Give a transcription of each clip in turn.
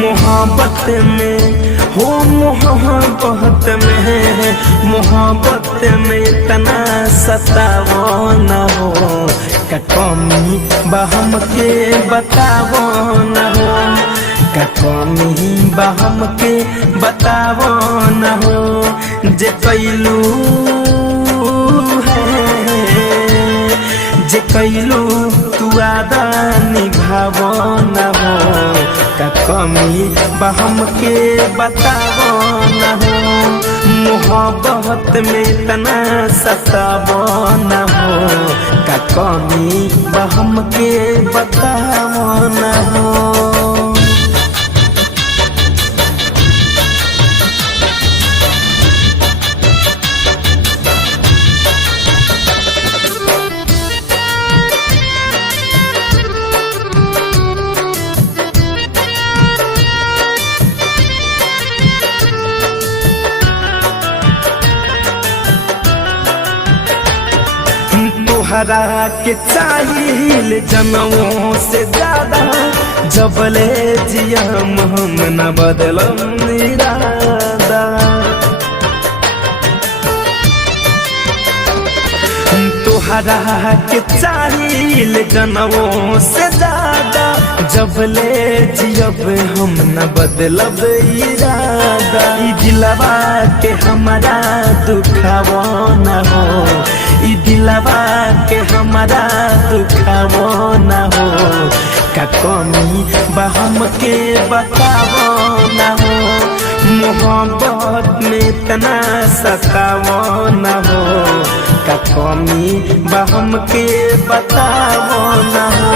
मोहब्बत में हो मोहब्बत में इतना सतावो न हो, का कमी बहम के बतावो न हो, का कमी बहम के बतावो न हो। जे कैलू जे कैलू तू आदा निभावो न हो, का कमी बहम के बतावो न हो। मोहब्बत में इतना सतावो न हो, का कमी बहम के बतावो न हो। तोहरा के चाहिए जनमों से ज्यादा, जबले जियम हम न बदलम इरादा। तोहरा के चाहिए जनमों से ज्यादा, जबले जियब हम न बदलब इरादा। ई दिलवा के हमारा दुखावो न हो, ई दिलवा के हमारा दुखावो न हो, का कमी बहम के बतावो न हो। मोहब्बत में इतना सतावो न हो, का कमी बहम के बतावो न हो।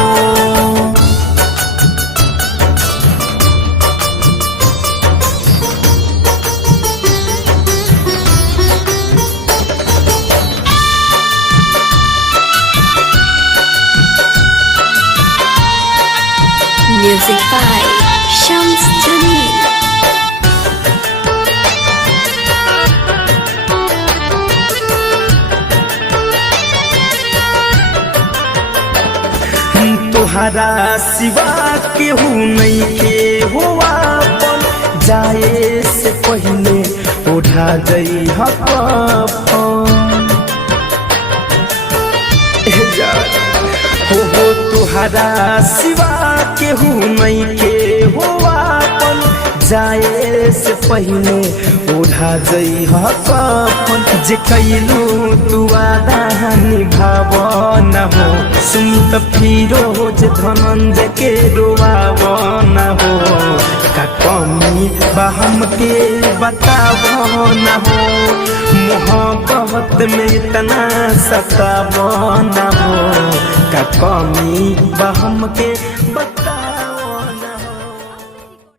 Music by Shams Jamil. तोहरा सिवा केहू नहीं के हुआ, जाए से पहले उठा जई हो तोहरा सिवा केहू नहीं के हुआ, जाए से पहले उठा जई कफन। जे कैलू तू आदा निभावो न हो, सुन फिरोज धनंजय के रोवावो न हो, का कमी बहम के बतावो न हो। मोहब्बत में इतना सतावो न हो, का कमी बहम के बतावो।